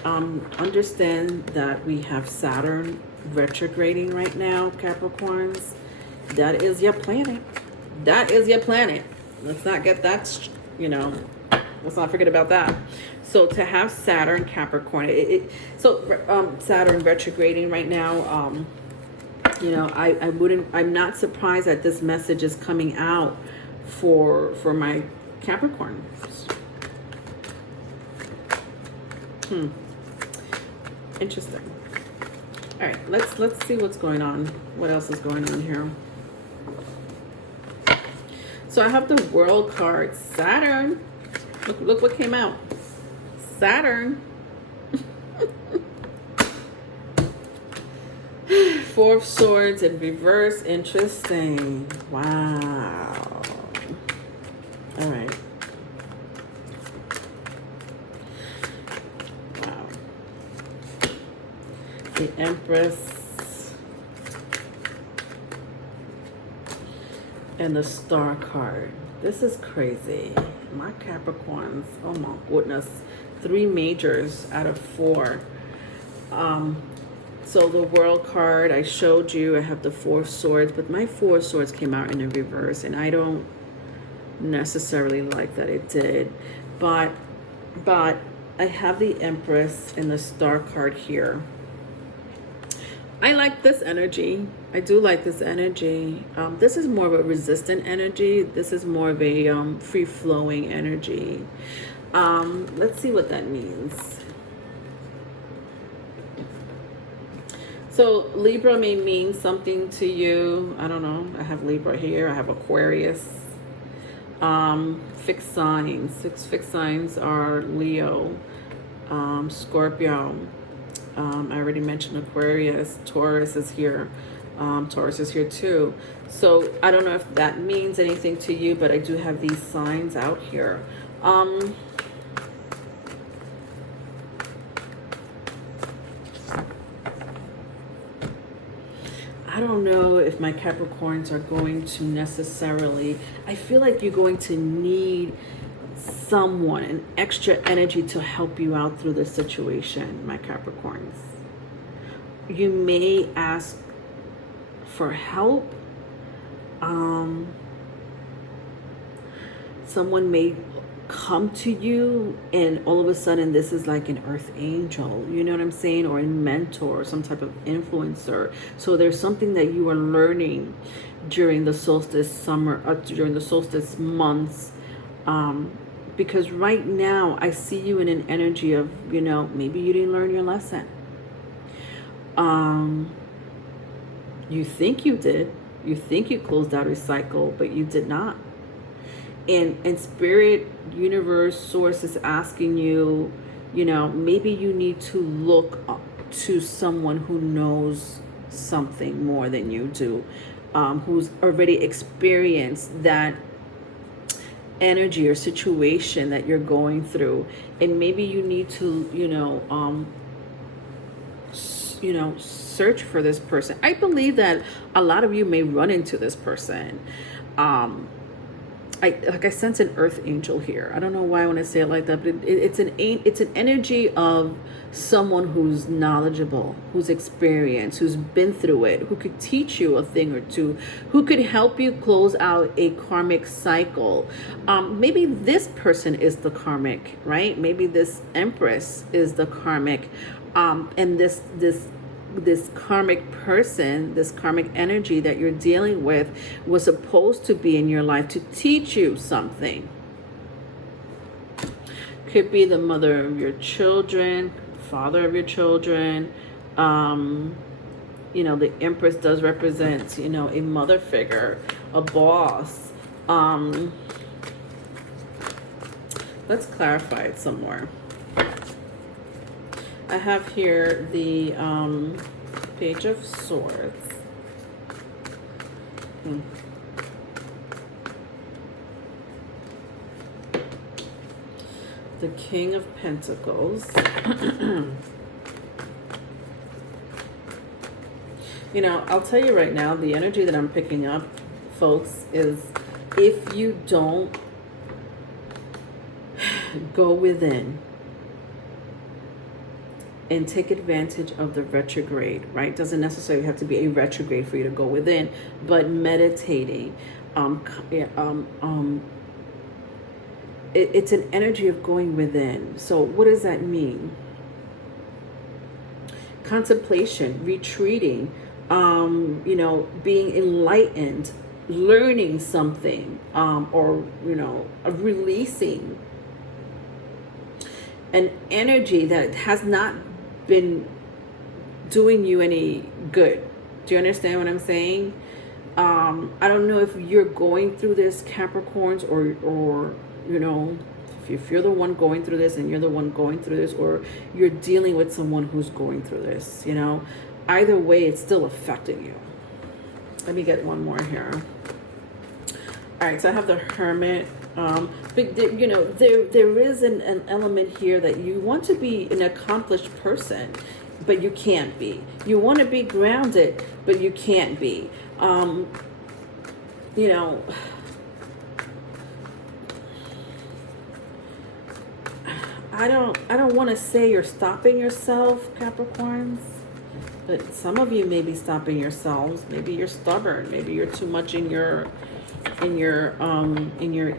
understand that we have Saturn retrograding right now, Capricorns. That is your planet. That is your planet. Let's not get that, you know, let's not forget about that. So to have Saturn, Capricorn, Saturn retrograding right now, you know, I'm not surprised that this message is coming out for my Capricorns. Interesting. All right, let's see what's going on. What else is going on here? So I have the World card, Saturn. Look what came out. Saturn. Four of Swords in reverse. Interesting. Wow. All right. The Empress and the Star card. This is crazy. My Capricorns, oh my goodness, 3 majors out of 4. So the World card I showed you, I have the 4 of Swords, but my 4 of Swords came out in the reverse, and I don't necessarily like that it did. But I have the Empress and the Star card here. I like this energy. I do like this energy. This is more of a resistant energy. This is more of a free-flowing energy. Let's see what that means. So Libra may mean something to you. I don't know. I have Libra here. I have Aquarius. Fixed signs. 6 fixed signs are Leo, Scorpio. I already mentioned Aquarius. Taurus is here. Taurus is here too. So I don't know if that means anything to you, but I do have these signs out here. I don't know if my Capricorns are going to necessarily, I feel like you're going to need someone, an extra energy to help you out through this situation, my Capricorns. You may ask for help. Someone may come to you, and all of a sudden this is like an earth angel, you know what I'm saying, or a mentor, or some type of influencer. So there's something that you are learning during the solstice summer, during the solstice months, because right now I see you in an energy of, you know, maybe you didn't learn your lesson. You think you did. You think you closed out a cycle, but you did not. And spirit, universe, source is asking you, you know, maybe you need to look up to someone who knows something more than you do, who's already experienced that energy or situation that you're going through. And maybe you need to, search for this person. I believe that a lot of you may run into this person. I sense an earth angel here. I don't know why I want to say it like that, but it's an energy of someone who's knowledgeable, who's experienced, who's been through it, who could teach you a thing or two, who could help you close out a karmic cycle. Maybe this person is the karmic, right? Maybe this empress is the karmic, and this karmic person, this karmic energy that you're dealing with was supposed to be in your life to teach you something. Could be the mother of your children, father of your children. The Empress does represent, a mother figure, a boss. Let's clarify it some more. I have here the Page of Swords. The King of Pentacles. I'll tell you right now, the energy that I'm picking up, folks, is if you don't go within and take advantage of the retrograde, right? Doesn't necessarily have to be a retrograde for you to go within, but meditating. It's an energy of going within. So what does that mean? Contemplation, retreating, being enlightened, learning something, or releasing an energy that has not been doing you any good. Do you understand what I'm saying? I don't know if you're going through this, Capricorns, or if you're the one going through this and you're the one going through this, or you're dealing with someone who's going through this, either way, it's still affecting you. Let me get one more here. All right, so I have the Hermit. But there is an element here that you want to be an accomplished person, but you can't be. You want to be grounded, but you can't be. I don't want to say you're stopping yourself, Capricorns, but some of you may be stopping yourselves. Maybe you're stubborn. Maybe you're too much in your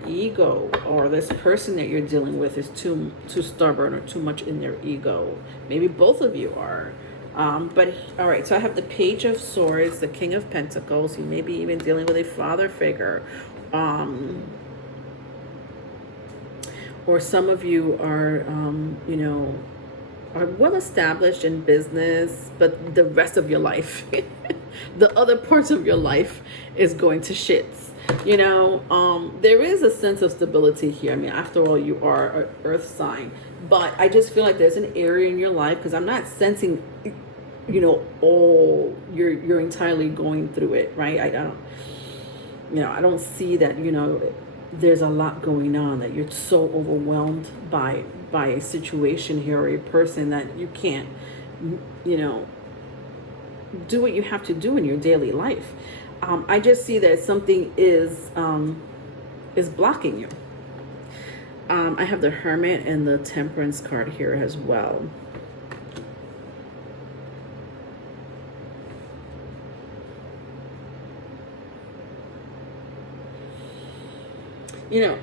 ego, or this person that you're dealing with is too stubborn or too much in their ego. Maybe both of you are. But all right, so I have the Page of Swords, the King of Pentacles. You may be even dealing with a father figure. Or some of you are, are well established in business, but the rest of your life, the other parts of your life is going to shits. There is a sense of stability here. I mean, after all, you are an earth sign, but I just feel like there's an area in your life, because I'm not sensing, you're entirely going through it, right? I don't see that, there's a lot going on, that you're so overwhelmed by a situation here, or a person, that you can't, do what you have to do in your daily life. I just see that something is blocking you. I have the Hermit and the Temperance card here as well.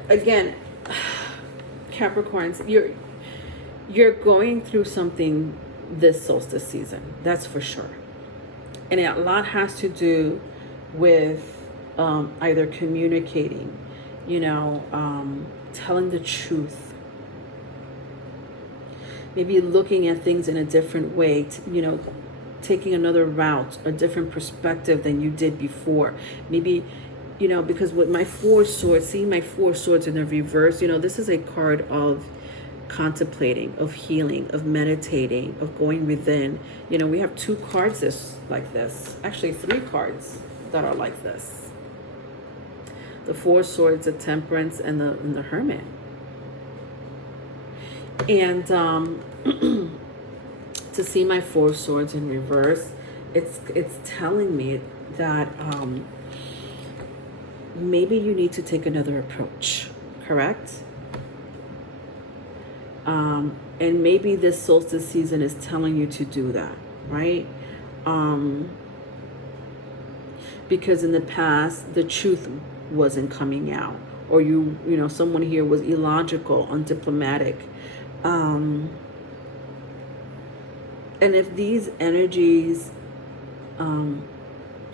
Again, Capricorns, you're going through something this solstice season, that's for sure. And a lot has to do with either communicating, telling the truth, maybe looking at things in a different way, taking another route, a different perspective than you did before. Maybe, because with my Four Swords, seeing my Four Swords in the reverse, this is a card of contemplating, of healing, of meditating, of going within. We have 2 cards like this. Actually, 3 cards that are like this. The Four Swords, the Temperance, and the Hermit. And to see my Four Swords in reverse, it's telling me that maybe you need to take another approach, correct? And maybe this solstice season is telling you to do that, right? Because in the past, the truth wasn't coming out, or someone here was illogical, undiplomatic. And if these energies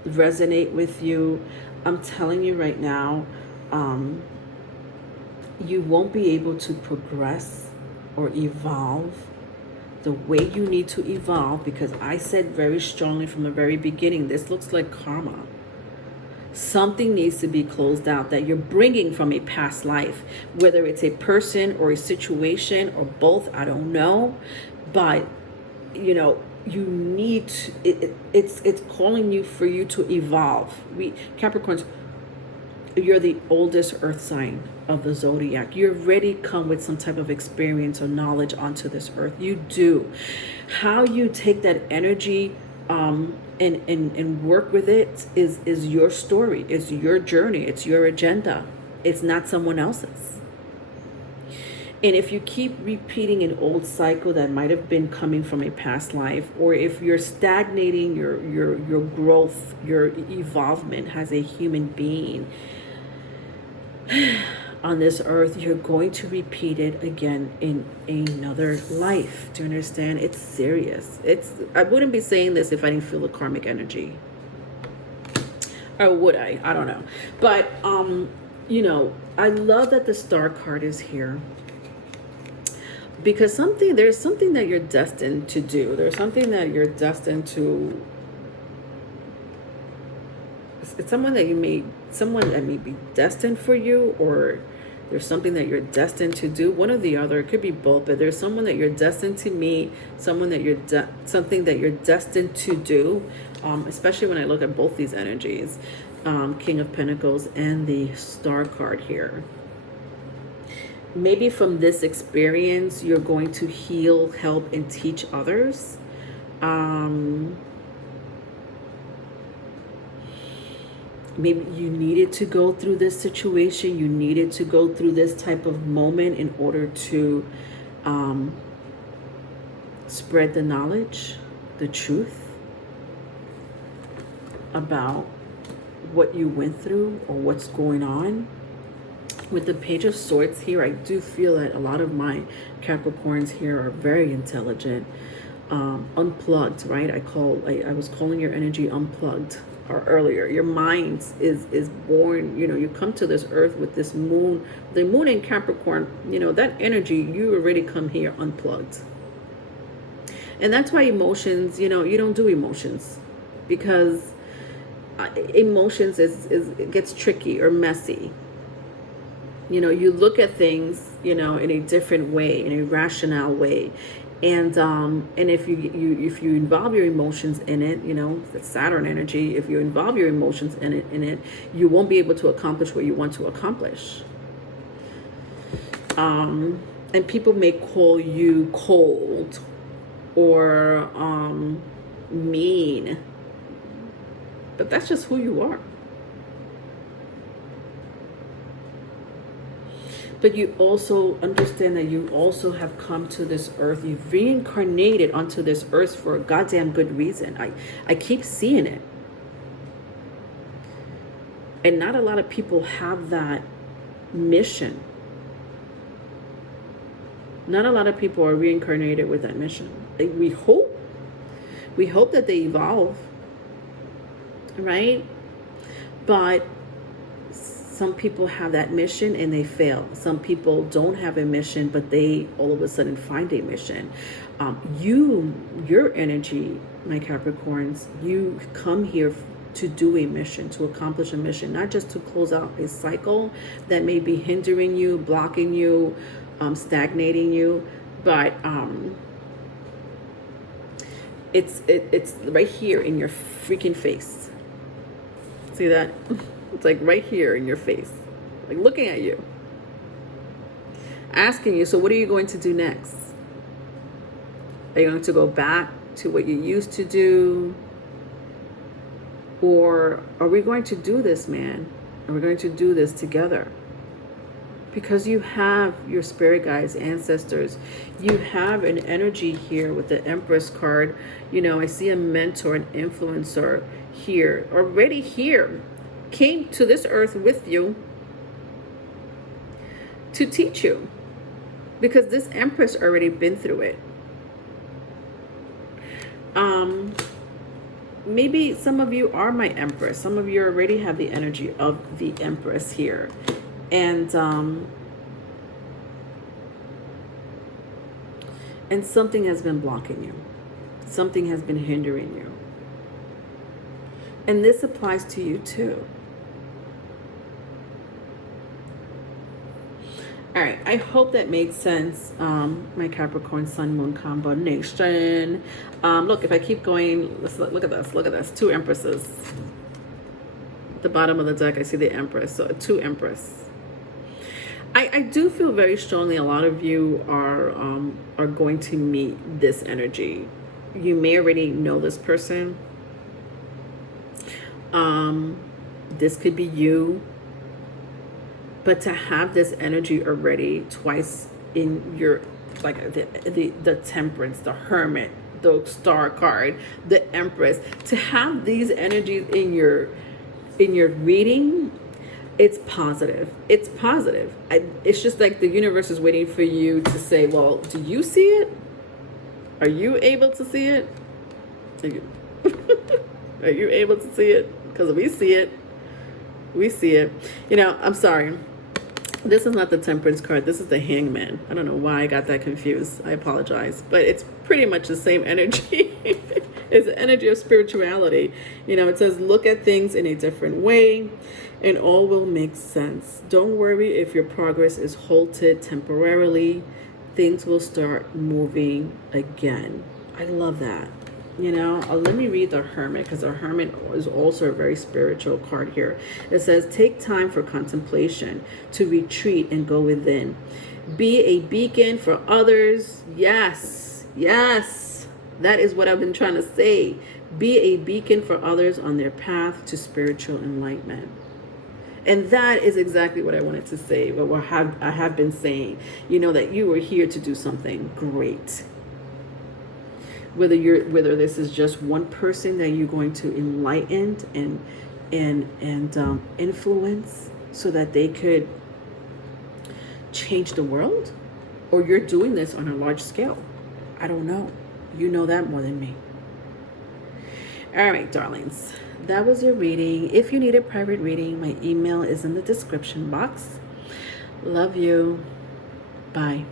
resonate with you, I'm telling you right now, you won't be able to progress or evolve the way you need to evolve, because I said very strongly from the very beginning, this looks like karma. Something needs to be closed out that you're bringing from a past life, whether it's a person or a situation or both, I don't know. But, you need to, it's calling you for you to evolve. Capricorns, you're the oldest earth sign of the zodiac. You already come with some type of experience or knowledge onto this earth. You do. How you take that energy and work with it is your story. It's your journey. It's your agenda. It's not someone else's. And if you keep repeating an old cycle that might have been coming from a past life, or if you're stagnating your growth, your evolvement as a human being on this earth, you're going to repeat it again in another life. Do you understand? It's serious. I wouldn't be saying this if I didn't feel the karmic energy. Or would I? I don't know. But, I love that the Star card is here. Because there's something that you're destined to do. There's something that you're destined to. It's someone that may be destined for you, or there's something that you're destined to do. One or the other. It could be both, but there's someone that you're destined to meet, something that you're destined to do. Especially when I look at both these energies, King of Pentacles and the Star card here. Maybe from this experience, you're going to heal, help, and teach others. Maybe you needed to go through this situation. You needed to go through this type of moment in order to spread the knowledge, the truth about what you went through or what's going on. With the Page of Swords here, I do feel that a lot of my Capricorns here are very intelligent, unplugged, right? I was calling your energy unplugged earlier. Your mind is born, you come to this earth with this moon, the moon in Capricorn, that energy, you already come here unplugged. And that's why emotions, you don't do emotions, because emotions it gets tricky or messy. You look at things, in a different way, in a rational way. And if you involve your emotions in it, the Saturn energy, if you involve your emotions in it, you won't be able to accomplish what you want to accomplish. And people may call you cold or mean, but that's just who you are. But you also understand that you also have come to this earth. You've reincarnated onto this earth for a goddamn good reason. I keep seeing it. And not a lot of people have that mission. Not a lot of people are reincarnated with that mission. Like, we hope that they evolve, right? But some people have that mission and they fail. Some people don't have a mission, but they all of a sudden find a mission. Your energy, my Capricorns, you come here to do a mission, to accomplish a mission, not just to close out a cycle that may be hindering you, blocking you, stagnating you, but it's right here in your freaking face. See that? It's like right here in your face, like looking at you, asking you, so what are you going to do next? Are you going to go back to what you used to do? Or are we going to do this, man? Are we going to do this together? Because you have your spirit guides, ancestors. You have an energy here with the Empress card. You know, I see a mentor, an influencer here, already here. Came to this earth with you to teach you, because this Empress already been through it. Maybe some of you are my Empress. Some of you already have the energy of the Empress here, and something has been blocking you. Something has been hindering you, and this applies to you too. All right, I hope that made sense, my Capricorn Sun Moon combination. Look, if I keep going, look at this, 2 Empresses. At the bottom of the deck, I see the Empress, so 2 Empress. I do feel very strongly a lot of you are going to meet this energy. You may already know this person. This could be you. But to have this energy already twice in your, like the Temperance, the Hermit, the Star card, the Empress, to have these energies in your reading, it's positive. It's positive. It's just like the universe is waiting for you to say, well, do you see it? Are you able to see it? Are you able to see it? Because we see it. We see it. You know, I'm sorry. This is not the Temperance card. This is the Hangman. I don't know why I got that confused. I apologize. But it's pretty much the same energy. It's the energy of spirituality. You know, it says, look at things in a different way and all will make sense. Don't worry if your progress is halted temporarily. Things will start moving again. I love that. You know, let me read the Hermit, because the Hermit is also a very spiritual card here. It says, take time for contemplation, to retreat and go within. Be a beacon for others. Yes, yes, that is what I've been trying to say. Be a beacon for others on their path to spiritual enlightenment. And that is exactly what I wanted to say, what I have been saying. You know, that you were here to do something great. Whether this is just one person that you're going to enlighten and influence so that they could change the world, or you're doing this on a large scale. I don't know. You know that more than me. All right, darlings. That was your reading. If you need a private reading, my email is in the description box. Love you. Bye.